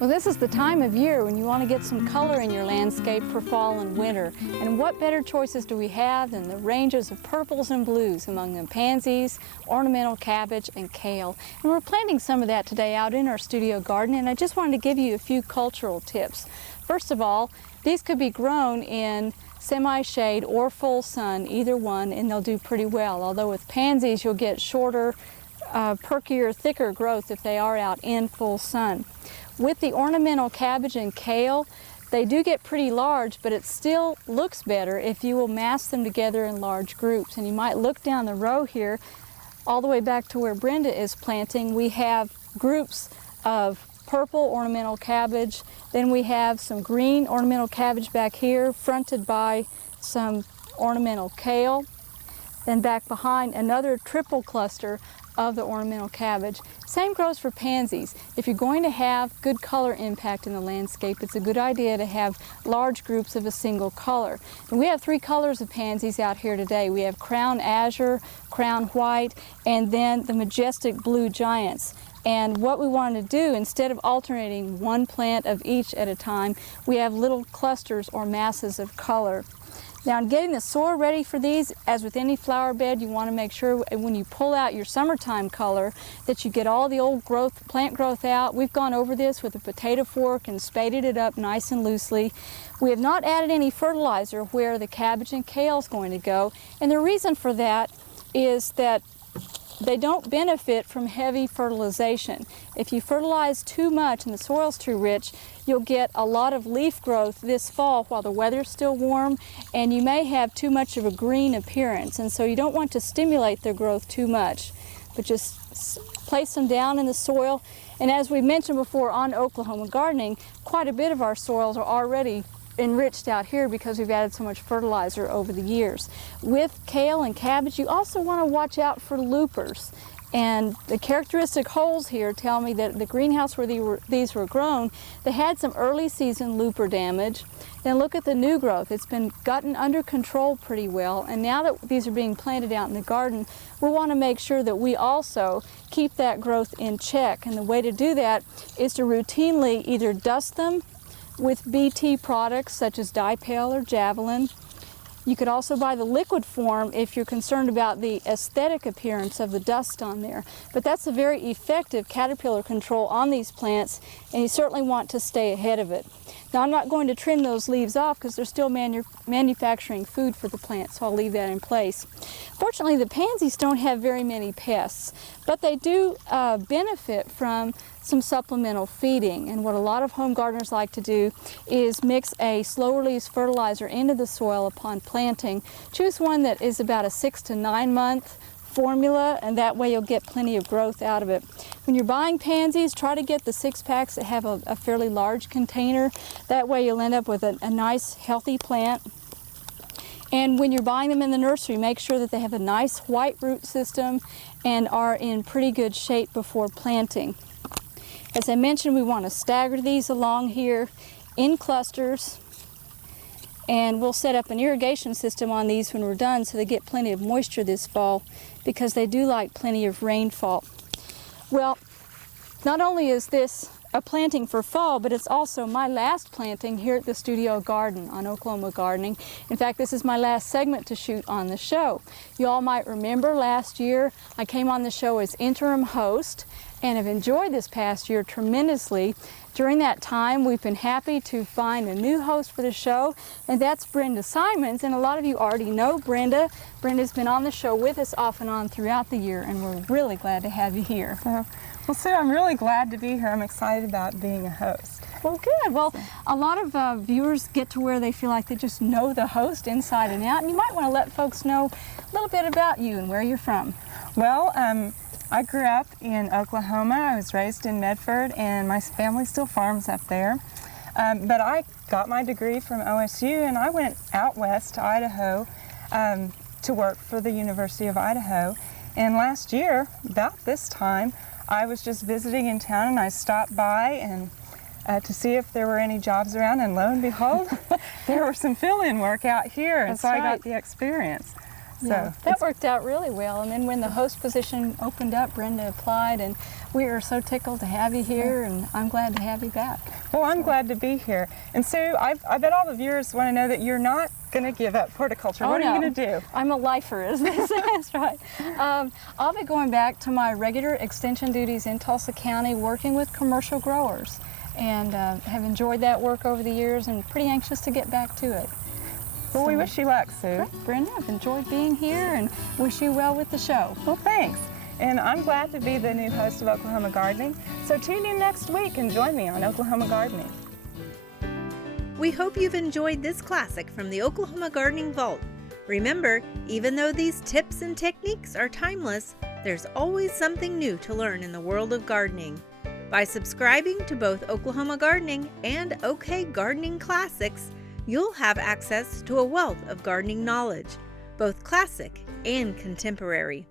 Well, this is the time of year when you want to get some color in your landscape for fall and winter. And what better choices do we have than the ranges of purples and blues, among them pansies, ornamental cabbage, and kale. And we're planting some of that today out in our studio garden, and I just wanted to give you a few cultural tips. First of all, these could be grown in semi-shade or full sun, either one, and they'll do pretty well. Although with pansies, you'll get shorter, perkier, thicker growth if they are out in full sun. With the ornamental cabbage and kale, they do get pretty large, but it still looks better if you will mass them together in large groups. And you might look down the row here, all the way back to where Brenda is planting. We have groups of purple ornamental cabbage, then we have some green ornamental cabbage back here, fronted by some ornamental kale, then back behind another triple cluster of the ornamental cabbage. Same goes for pansies. If you're going to have good color impact in the landscape, it's a good idea to have large groups of a single color. And we have 3 colors of pansies out here today. We have crown azure, crown white, and then the majestic blue giants. And what we want to do, instead of alternating one plant of each at a time, we have little clusters or masses of color. Now, in getting the soil ready for these, as with any flower bed, you want to make sure when you pull out your summertime color that you get all the old growth, plant growth out. We've gone over this with a potato fork and spaded it up nice and loosely. We have not added any fertilizer where the cabbage and kale is going to go, and the reason for that is that they don't benefit from heavy fertilization. If you fertilize too much and the soil's too rich, you'll get a lot of leaf growth this fall while the weather's still warm, and you may have too much of a green appearance. And so you don't want to stimulate their growth too much, but just place them down in the soil. And as we mentioned before on Oklahoma Gardening, quite a bit of our soils are already enriched out here because we've added so much fertilizer over the years. With kale and cabbage, you also want to watch out for loopers. And the characteristic holes here tell me that the greenhouse where these were grown, they had some early season looper damage. Then look at the new growth. It's been gotten under control pretty well. And now that these are being planted out in the garden, we want to make sure that we also keep that growth in check. And the way to do that is to routinely either dust them with BT products such as Dipel or Javelin. You could also buy the liquid form if you're concerned about the aesthetic appearance of the dust on there. But that's a very effective caterpillar control on these plants, and you certainly want to stay ahead of it. Now, I'm not going to trim those leaves off because they're still manufacturing food for the plants, so I'll leave that in place. Fortunately, the pansies don't have very many pests, but they do benefit from some supplemental feeding. And what a lot of home gardeners like to do is mix a slow-release fertilizer into the soil upon planting. Choose one that is about a 6 to 9 month formula, and that way you'll get plenty of growth out of it. When you're buying pansies, try to get the 6-packs that have a fairly large container. That way you'll end up with a nice healthy plant. And when you're buying them in the nursery, make sure that they have a nice white root system and are in pretty good shape before planting. As I mentioned, we want to stagger these along here in clusters, and we'll set up an irrigation system on these when we're done so they get plenty of moisture this fall, because they do like plenty of rainfall. Well, not only is this a planting for fall, but it's also my last planting here at the studio garden on Oklahoma Gardening. In fact, this is my last segment to shoot on the show. You all might remember last year I came on the show as interim host and have enjoyed this past year tremendously. During that time, we've been happy to find a new host for the show, and that's Brenda Simons. And a lot of you already know Brenda. Brenda's been on the show with us off and on throughout the year, and we're really glad to have you here. Well, Sue, I'm really glad to be here. I'm excited about being a host. Well, good. Well, a lot of viewers get to where they feel like they just know the host inside and out, and you might want to let folks know a little bit about you and where you're from. Well, I grew up in Oklahoma. I was raised in Medford, and my family still farms up there. But I got my degree from OSU, and I went out west to Idaho to work for the University of Idaho. And last year, about this time, I was just visiting in town, and I stopped by and to see if there were any jobs around, and lo and behold, there were some fill-in work out here, and so I got the experience. Yeah, that worked out really well. And then when the host position opened up, Brenda applied, and we are so tickled to have you here, and I'm glad to have you back. Well, I'm glad to be here. And Sue, I bet all the viewers want to know that you're not going to give up horticulture. What are you going to do? I'm a lifer, as they say. That's right. I'll be going back to my regular extension duties in Tulsa County, working with commercial growers, and have enjoyed that work over the years and pretty anxious to get back to it. Well, we wish you luck, Sue. Great, Brenda, I've enjoyed being here and wish you well with the show. Well, thanks. And I'm glad to be the new host of Oklahoma Gardening. So tune in next week and join me on Oklahoma Gardening. We hope you've enjoyed this classic from the Oklahoma Gardening Vault. Remember, even though these tips and techniques are timeless, there's always something new to learn in the world of gardening. By subscribing to both Oklahoma Gardening and OK Gardening Classics, you'll have access to a wealth of gardening knowledge, both classic and contemporary.